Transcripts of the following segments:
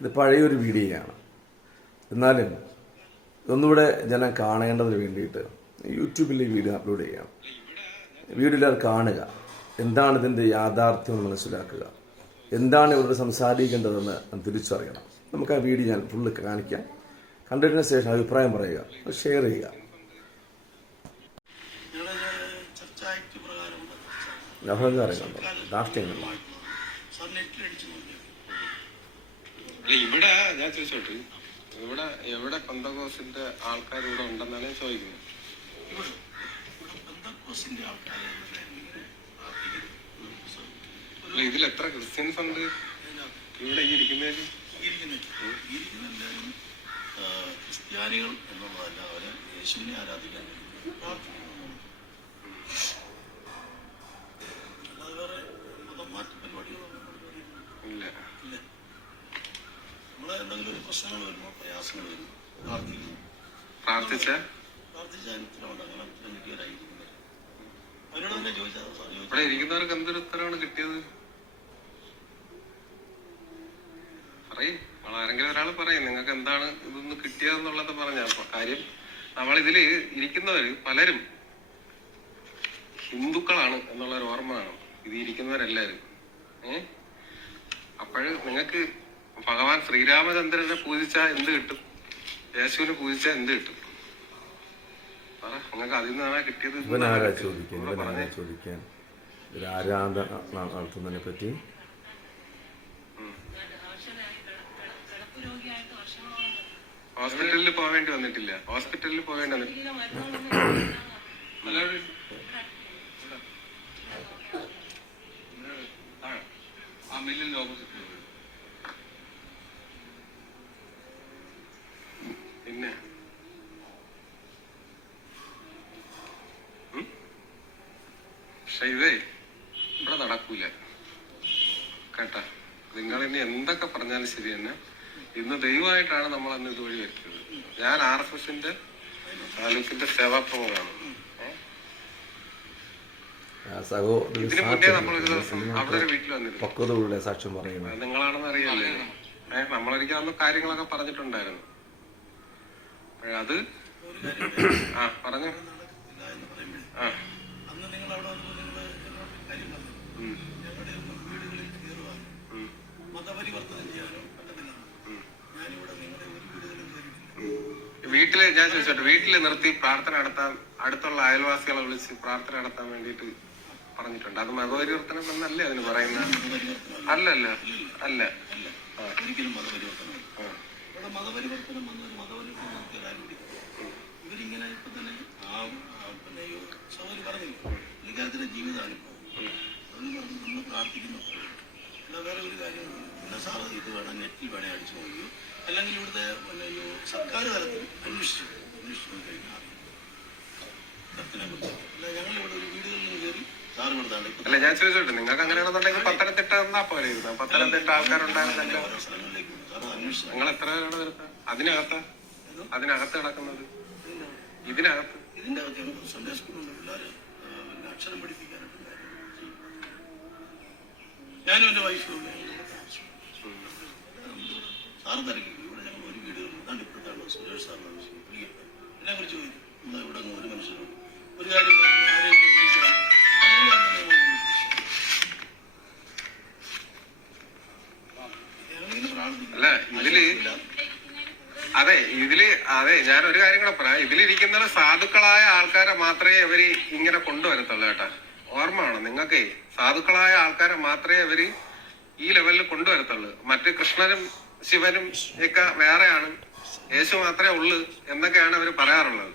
ഇത് പഴയൊരു വീഡിയോയാണ്. എന്നാലും ഒന്നുകൂടെ ജനം കാണേണ്ടതിന് വേണ്ടിയിട്ട് യൂട്യൂബിൽ ഈ വീഡിയോ അപ്ലോഡ് ചെയ്യാം. വീഡിയോ കാണുക, എന്താണ് ഇതിൻ്റെ യാഥാർത്ഥ്യം മനസ്സിലാക്കുക, എന്താണ് ഇവരോട് സംസാരിക്കേണ്ടതെന്ന് തിരിച്ചറിയണം. നമുക്ക് ആ വീഡിയോ ഞാൻ ഫുള്ള് കാണിക്കാം. കണ്ടതിന് ശേഷം അഭിപ്രായം പറയുക, ഷെയർ ചെയ്യുക. അഹങ്കാരങ്ങളുണ്ടോ, രാഷ്ട്രീയങ്ങളുണ്ടോ? ഇവിടെ ഞാൻ ചോദിച്ചോട്ട്, ഇവിടെ എവിടെ പെന്തക്കോസിന്റെ ആൾക്കാർ ഇവിടെ ഉണ്ടെന്നാണ് ഞാൻ ചോദിക്കുന്നത്. ഇതിൽ എത്ര ക്രിസ്ത്യൻസ് ഉണ്ട് ഇവിടെ ഈ ഇരിക്കുന്നതിൽ? ക്രിസ്ത്യാനികൾ എന്നുള്ളതല്ല, അവര് യേശുവിനെ ആരാധിക്കാൻ അല്ലാതെ വേറെ മതം മാറ്റ പരിപാടികളൊന്നും ഇല്ല. നമ്മളെ എന്തെങ്കിലും ഒരു പ്രശ്നങ്ങൾ വരുമ്പോൾ, പ്രയാസങ്ങൾ വരുമ്പോൾ പ്രാർത്ഥിച്ചാൽ ഉത്തരവുണ്ട്. അങ്ങനെ ഉത്തരം കിട്ടിയവരായിരിക്കും. അവരോട് തന്നെ ചോദിച്ചാൽ ഇവിടെ ഇരിക്കുന്നവർക്ക് എന്തൊരു ഉത്തരവാണ് കിട്ടിയത്? പറയും, ആരെങ്കിലും ഒരാൾ പറയും നിങ്ങൾക്ക് എന്താണ് ഇതൊന്ന് കിട്ടിയതെന്നുള്ളത് പറഞ്ഞ കാര്യം. നമ്മളിതില് ഇരിക്കുന്നവര് പലരും ഹിന്ദുക്കളാണ് എന്നുള്ളൊരു ഓർമ്മ വേണം. ഇത് ഇരിക്കുന്നവരെല്ലാരും അപ്പോഴ് നിങ്ങൾക്ക് ഭഗവാൻ ശ്രീരാമചന്ദ്രനെ പൂജിച്ചാൽ എന്ത് കിട്ടും? യേശുവിനെ പൂജിച്ചാൽ എന്ത് കിട്ടും? പറ, നിങ്ങൾക്ക് അതിൽ നിന്നാണ് കിട്ടിയത്. ചോദിക്കാൻ ആരാധന നടത്തുന്നതിനെ പറ്റി ഹോസ്പിറ്റലിൽ പോവേണ്ടി വന്നിട്ടില്ല. ഹോസ്പിറ്റലിൽ പോവേണ്ടി വന്നിട്ടില്ല. പിന്നെ പക്ഷെ ഇതേ ഇവിടെ നടക്കൂല കേട്ടാ. നിങ്ങൾ ഇനി എന്തൊക്കെ പറഞ്ഞാലും ശരി തന്നെ, ഇന്ന് ദൈവമായിട്ടാണ് നമ്മൾ അന്ന് ഇതുവഴി വരുന്നത്. ഞാൻ RSSന്റെ താലൂക്കിന്റെ സേവാപ്രമുഖാണ്. ഇതിനു മുന്നേ നമ്മളൊരു ദിവസം അവിടെ ഒരു വീട്ടിൽ വന്നിരുന്നു. സാക്ഷ്യം പറയുന്നത് നിങ്ങളാണെന്ന് അറിയാല്ലേ. നമ്മളൊരിക്കൽ അന്ന് കാര്യങ്ങളൊക്കെ പറഞ്ഞിട്ടുണ്ടായിരുന്നു. അത് പറഞ്ഞു. വീട്ടില് ഞാൻ ചോദിച്ചോട്ടെ, വീട്ടില് നിർത്തി പ്രാർത്ഥന നടത്താൻ അടുത്തുള്ള അയൽവാസികളെ വിളിച്ച് പ്രാർത്ഥന നടത്താൻ വേണ്ടിയിട്ട് പറഞ്ഞിട്ടുണ്ട്. അത് മതപരിവർത്തനം എന്നല്ലേ അതിന് പറയുന്ന? അല്ലല്ല അല്ല ഒരിക്കലും മതപരിവർത്തനം. മതപരിവർത്തനം ഇവരിങ്ങനെ ഇപ്പൊ തന്നെ പിന്നെ സഹോദരി പറഞ്ഞു പുള്ളിക്കാരത്തിന്റെ ജീവിതാനുഭവം നമ്മൾ പ്രാർത്ഥിക്കുന്നു. അല്ല വേറെ ഒരു കാര്യമാണ്. പിന്നെ സാറ് ഇത് വേണം, നെറ്റിൽ വേണേ അടിച്ചു നോക്കിയോ, അല്ലെങ്കിൽ ഇവിടുത്തെ പിന്നെ സർക്കാർ തലത്തിൽ അന്വേഷിച്ചു കഴിഞ്ഞാൽ കത്തിനെ കുറിച്ച്. അല്ല ഞങ്ങളിവിടെ ഒരു വീടുകളിൽ നിന്ന് കയറി സാറ് കൊടുത്താണ്. അല്ല ഞാൻ ചോദിച്ചോട്ടെ, നിങ്ങൾക്ക് അങ്ങനെയാണെന്നുണ്ടെങ്കിൽ പത്തനംതിട്ട എന്നാ പോലെയിരുന്നു. പത്തനംതിട്ട ആൾക്കാരുണ്ടായിരുന്നല്ലോ. സാറ് അന്വേഷിച്ചു. നിങ്ങൾ എത്ര പേരാണ് വരുന്നത്? അതിനകത്ത് കിടക്കുന്നത്? ഇതിന്റെ അകത്ത് സൺഡേ സ്കൂളുണ്ട്. പിള്ളേര് അക്ഷരം പഠിപ്പിക്കാനായിട്ട് ഞാനും എന്റെ വൈഫും സാറ് തിരക്കി. ഇവിടെ ഞങ്ങൾ ഒരു വീടുകളിൽ ഇപ്പോഴത്താണ് സുരേഷ് സാറിന് എന്നെ കുറിച്ച് ചോദിക്കും. നമ്മളെ ഇവിടെ ഒരു മനുഷ്യരുണ്ട് ഒരു കാര്യം അല്ല അതെ ഞാൻ ഒരു കാര്യം കൂടെ പറയാം. ഇതിലിരിക്കുന്നത് സാധുക്കളായ ആൾക്കാരെ മാത്രമേ അവര് ഇങ്ങനെ കൊണ്ടുവരത്തുള്ളൂ കേട്ടാ. ഓർമ്മ വേണം നിങ്ങൾക്ക്, സാധുക്കളായ ആൾക്കാരെ മാത്രമേ അവര് ഈ ലെവലിൽ കൊണ്ടുവരത്തുള്ളൂ. മറ്റ് കൃഷ്ണനും ശിവനും ഒക്കെ വേറെയാണ്, യേശു മാത്രമേ ഉള്ളൂ എന്നൊക്കെയാണ് അവര് പറയാറുള്ളത്.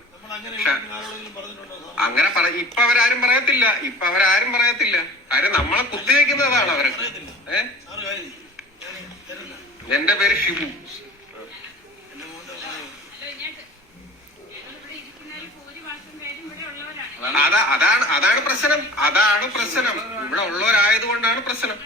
അങ്ങനെ ഇപ്പൊ അവരാരും പറയത്തില്ല. കാര്യം നമ്മളെ കുത്തിവെക്കുന്നതാണ് അവരൊക്കെ. എന്റെ പേര് ഷിബു. അതാണ് പ്രശ്നം. ഇവിടെ ഉള്ളവരായത് കൊണ്ടാണ് പ്രശ്നം.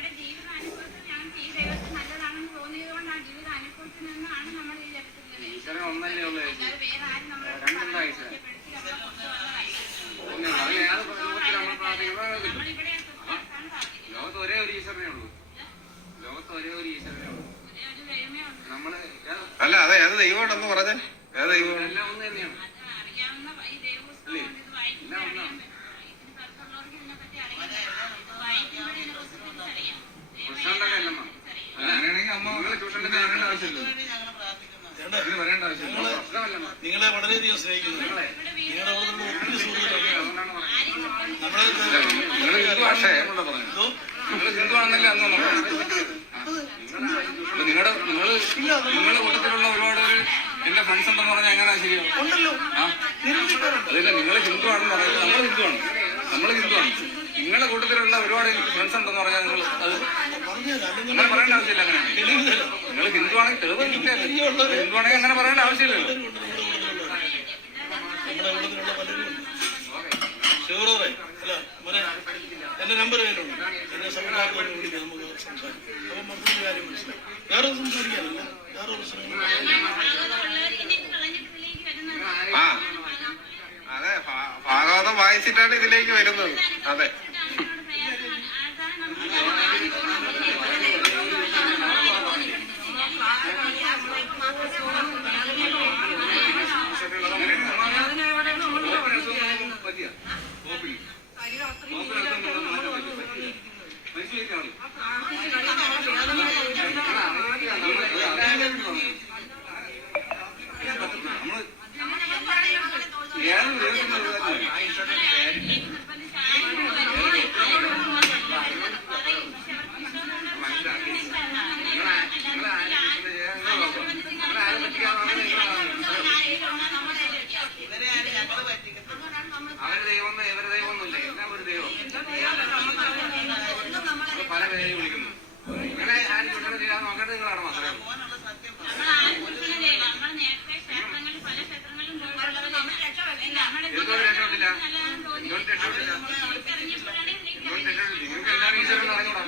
ലോകത്ത് ഒരേ ഒരു ഈശ്വരനേ ഉള്ളൂ. ദൈവമാണെന്ന് പറഞ്ഞ ഏത് ദൈവമാണ്? നിങ്ങളെ വളരെയധികം സ്നേഹിക്കുന്നു. നിങ്ങളുടെ ഒത്തിരി സുഹൃത്തുക്കളൊക്കെ പക്ഷേ ഹിന്ദുവാണെന്നല്ലേ അന്ന് നിങ്ങളുടെ കൂട്ടത്തിലുള്ള ഒരുപാട് പേര് എന്റെ ഫ്രണ്ട്സ് ഉണ്ടെന്ന് പറഞ്ഞാൽ എങ്ങനെയാ ശരിയാവും? ഉണ്ടല്ലോ, അതില്ല, നിങ്ങൾ ഹിന്ദു ആണെന്ന് പറയുന്നത് നമ്മൾ ഹിന്ദുവാണ്. നിങ്ങളുടെ കൂട്ടത്തിലുള്ള ഒരുപാട് എനിക്ക് ഫ്രണ്ട്സ് ഉണ്ടെന്ന് പറഞ്ഞാൽ നിങ്ങൾ അത് അങ്ങനെ പറയേണ്ട ആവശ്യമില്ല. അങ്ങനെ നിങ്ങൾ ഹിന്ദു ആണെങ്കിൽ തെളിവ് ഹിന്ദു ആണെങ്കിൽ അങ്ങനെ പറയേണ്ട ആവശ്യമില്ലല്ലോ. നമ്മുടെ ഉള്ളതിലുള്ള പലരും ഷെവറേ അല്ല മോനെ എന്റെ നമ്പർ കയ്യിലുണ്ട്. എന്നെ സംഘാടനം വിളിക്കാം, നമുക്ക് സംസാരിക്കാം. അപ്പം മറ്റൊരു കാര്യം മനസ്സിലായി. വേറെ സംസാരിക്കാനല്ല, വേറെ പ്രശ്നങ്ങൾ. ആ അതെ, ഭാഗവതം വായിച്ചിട്ടാണ് ഇതിലേക്ക് വരുന്നത്. അതെ, അവരുടെ ദൈവം ഇവരുടെ ദൈവമൊന്നുമില്ല, എല്ലാം ഒരു ദൈവം. പല പേരെയും വിളിക്കുന്നു. നിങ്ങളെ ആരും ചുട്ടത് ചെയ്യാൻ നോക്കേണ്ടത് നിങ്ങളാണ് മാത്രമേ. എന്തുകൊണ്ട് രക്ഷപ്പെട്ടില്ല? നിങ്ങൾക്ക് എന്താണ് ഈശ്വരൻ അറിഞ്ഞൂടാ?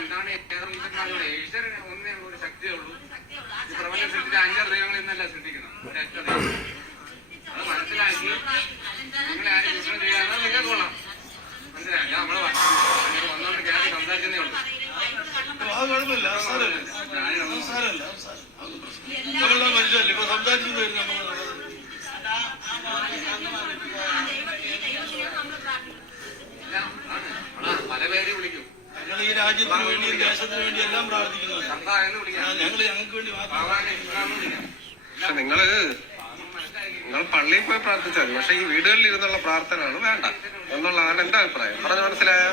എന്താണ് ഈശ്വരൻ? ഒന്നേ ഒരു ശക്തിയേ ഉള്ളൂ. ഈ പ്രപഞ്ചം സൃഷ്ടിച്ച 5 ദൈവങ്ങൾ ഇന്നല്ല സൃഷ്ടിക്കുന്നത്, ഒരൊറ്റ ദൈവം. അത് മനസ്സിലാക്കി നിങ്ങളെ ആരും ചൂഷണം ചെയ്യാതെ നിങ്ങൾക്ക് കൊള്ളാം. മനസ്സിലായി? നമ്മള് വന്നോണ്ട് കേട്ടി സംസാരിക്കുന്നേ ഉള്ളൂ. അത് കുഴപ്പമില്ല, സാരമില്ല. നമ്മളുടെ മനുഷ്യരല്ലേ ഇപ്പൊ സംസാരിച്ചു വരുന്ന പല പേര് വിളിക്കും. ഞങ്ങൾ ഈ രാജ്യത്തിന് വേണ്ടിയും ദേശത്തിന് വേണ്ടി എല്ലാം പ്രാർത്ഥിക്കുന്നുണ്ട്. ഞങ്ങൾക്ക് വേണ്ടി പക്ഷെ നിങ്ങൾ പള്ളിയിൽ പോയി പ്രാർത്ഥിച്ചാൽ മതി. പക്ഷെ ഈ വീടുകളിൽ ഇരുന്നുള്ള പ്രാർത്ഥനയാണ് വേണ്ട എന്നുള്ളതാണ് എന്റെ അഭിപ്രായം. പറഞ്ഞ മനസ്സിലായ?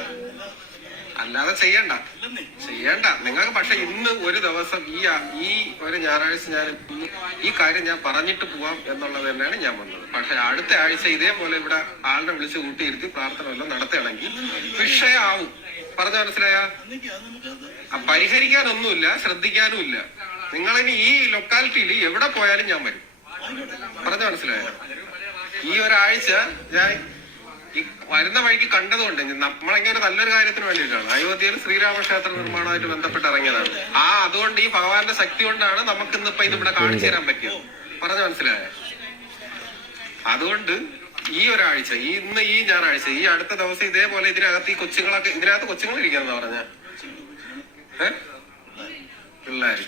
അല്ലാതെ ചെയ്യണ്ട. നിങ്ങൾക്ക് പക്ഷെ ഇന്ന് ഒരു ദിവസം ഈ ഒരു ഞായറാഴ്ച ഞാൻ ഈ കാര്യം ഞാൻ പറഞ്ഞിട്ട് പോവാം എന്നുള്ളത് തന്നെയാണ് ഞാൻ വന്നത്. പക്ഷെ അടുത്ത ആഴ്ച ഇതേപോലെ ഇവിടെ ആളിനെ വിളിച്ച് കൂട്ടിയിരുത്തി പ്രാർത്ഥന എല്ലാം നടത്തുകയാണെങ്കിൽ വിഷയമാവും. പറഞ്ഞ മനസ്സിലായ? പരിഹരിക്കാനൊന്നുമില്ല, ശ്രദ്ധിക്കാനുമില്ല. നിങ്ങളിനി ഈ ലൊക്കാലിറ്റിയിൽ എവിടെ പോയാലും ഞാൻ വരും. പറഞ്ഞ മനസ്സിലായ? ഈ ഒരാഴ്ച ഞാൻ ഈ വരുന്ന വഴിക്ക് കണ്ടതുകൊണ്ട് നമ്മളിങ്ങനെ നല്ലൊരു കാര്യത്തിന് വേണ്ടിയിട്ടാണ്. അയോധ്യയിൽ ശ്രീരാമക്ഷേത്ര നിർമ്മാണമായിട്ട് ബന്ധപ്പെട്ട് ഇറങ്ങിയതാണ്. അതുകൊണ്ട് ഈ ഭഗവാന്റെ ശക്തി കൊണ്ടാണ് നമുക്ക് ഇന്നിപ്പോ ഇതിവിടെ കാണിച്ചു തരാൻ പറ്റിയത്. പറഞ്ഞ മനസ്സിലായ? അതുകൊണ്ട് ഈ ഒരാഴ്ച ഈ ഞായറാഴ്ച ഈ അടുത്ത ദിവസം ഇതേപോലെ ഇതിനകത്ത് ഇതിനകത്ത് കൊച്ചുങ്ങൾ ഇരിക്കാന്ന് പറഞ്ഞ പിള്ളേര്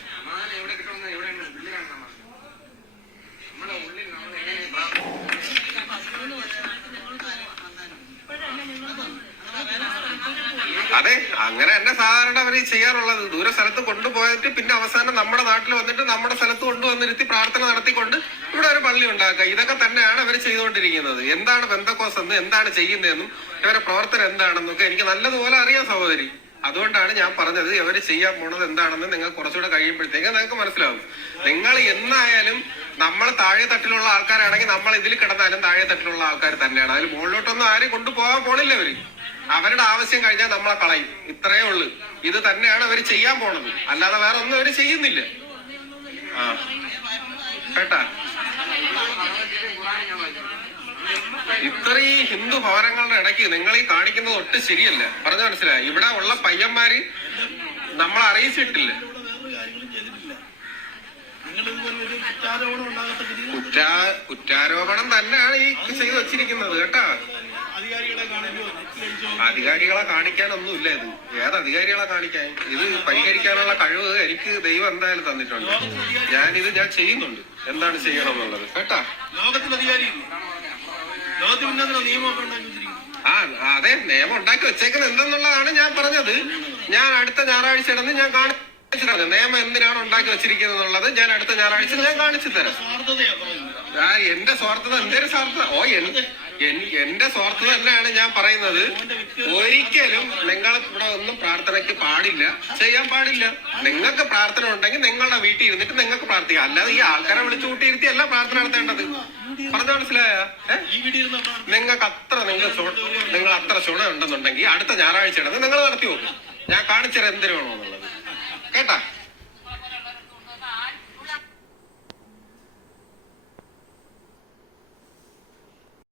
അതെ, അങ്ങനെ തന്നെ സാധാരണ അവർ ചെയ്യാറുള്ളത്. ദൂര സ്ഥലത്ത് കൊണ്ടുപോയിട്ട് പിന്നെ അവസാനം നമ്മുടെ നാട്ടിൽ വന്നിട്ട് നമ്മുടെ സ്ഥലത്ത് കൊണ്ടുവന്നിരുത്തി പ്രാർത്ഥന നടത്തിക്കൊണ്ട് ഇവിടെ ഒരു പള്ളി ഉണ്ടാക്കുക. ഇതൊക്കെ തന്നെയാണ് അവർ ചെയ്തുകൊണ്ടിരിക്കുന്നത്. എന്താണ് പെന്തക്കോസ് എന്ന്, എന്താണ് ചെയ്യുന്നതെന്നും ഇവരുടെ പ്രവർത്തനം എന്താണെന്നൊക്കെ എനിക്ക് നല്ലതുപോലെ അറിയാം സഹോദരി. അതുകൊണ്ടാണ് ഞാൻ പറഞ്ഞത് ഇവര് ചെയ്യാൻ പോണത് എന്താണെന്ന് നിങ്ങൾ കുറച്ചുകൂടെ കഴിയുമ്പോഴത്തേക്ക് നിങ്ങൾക്ക് മനസ്സിലാവും. നിങ്ങൾ എന്നായാലും നമ്മൾ താഴെ തട്ടിലുള്ള ആൾക്കാരാണെങ്കിൽ നമ്മൾ ഇതിൽ കിടന്നാലും താഴെ തട്ടിലുള്ള ആൾക്കാർ തന്നെയാണ്. അതിൽ മുകളിലോട്ടൊന്നും ആരും കൊണ്ടുപോകാൻ പോണില്ല. അവരുടെ ആവശ്യം കഴിഞ്ഞാൽ നമ്മളെ കളയും. ഇത്രയേ ഉള്ളൂ. ഇത് തന്നെയാണ് അവർ ചെയ്യാൻ പോണത്, അല്ലാതെ വേറെ ഒന്നും അവർ ചെയ്യുന്നില്ല. കേട്ടാ? ഇത്രയും ഹിന്ദു ഭവനങ്ങളുടെ ഇടയ്ക്ക് നിങ്ങൾ ഈ കാണിക്കുന്നത് ഒട്ടും ശരിയല്ല. പറഞ്ഞ മനസ്സിലായി? ഇവിടെ ഉള്ള പയ്യന്മാര് നമ്മളെ അറിയിച്ചിട്ടില്ല. കുറ്റാരോപണം തന്നെയാണ് ഈ ചെയ്തു വച്ചിരിക്കുന്നത്. കേട്ടാ? അധികാരികളെ കാണുമ്പോൾ അധികാരികളെ കാണിക്കാനൊന്നുമില്ല ഇത്. ഏത് അധികാരികളെ കാണിക്കാൻ? ഇത് പരിഹരിക്കാനുള്ള കഴിവ് എനിക്ക് ദൈവം എന്തായാലും തന്നിട്ടുണ്ട്. ഞാൻ ചെയ്യുന്നുണ്ട്. എന്താണ് ചെയ്യണം എന്നുള്ളത് കേട്ടാ. ലോകത്തിന് അധികാരിയില്ല. ലോകത്തിൽ ഉന്നതന നിയമമൊക്കെ ഉണ്ടാക്കി വെച്ചിരിക്കുന്നു. അതെ, നിയമം ഉണ്ടാക്കി വെച്ചേക്കുന്നത് എന്തെന്നുള്ളതാണ് ഞാൻ പറഞ്ഞത്. ഞാൻ അടുത്ത ഞായറാഴ്ച ഇടന്ന് ഞാൻ കാണിച്ചു തരാം. നിയമം എന്തിനാണ് ഉണ്ടാക്കി വെച്ചിരിക്കുന്നത് എന്നുള്ളത് ഞാൻ അടുത്ത ഞായറാഴ്ച ഞാൻ കാണിച്ചു തരാം. എന്റെ സ്വാർത്ഥത എന്തൊരു സ്വാർത്ഥത? എന്റെ സ്വാർത്ഥത തന്നെയാണ് ഞാൻ പറയുന്നത്. ഒരിക്കലും നിങ്ങൾ ഇവിടെ ഒന്നും പ്രാർത്ഥനയ്ക്ക് പാടില്ല, ചെയ്യാൻ പാടില്ല. നിങ്ങൾക്ക് പ്രാർത്ഥന ഉണ്ടെങ്കിൽ നിങ്ങളുടെ വീട്ടിൽ ഇരുന്നിട്ട് നിങ്ങൾക്ക് പ്രാർത്ഥിക്കാം. അല്ലാതെ ഈ ആൾക്കാരെ വിളിച്ചു കൂട്ടിയിരുത്തി അല്ല പ്രാർത്ഥന നടത്തേണ്ടത്. പറഞ്ഞ മനസ്സിലായ? നിങ്ങൾക്ക് അത്ര ചുണ ഉണ്ടെന്നുണ്ടെങ്കിൽ അടുത്ത ഞായറാഴ്ച ഇടന്ന് നിങ്ങൾ നടത്തി നോക്കും. ഞാൻ കാണിച്ചുതരാം എന്തിനു വേണമെന്നുള്ളത് കേട്ടാ.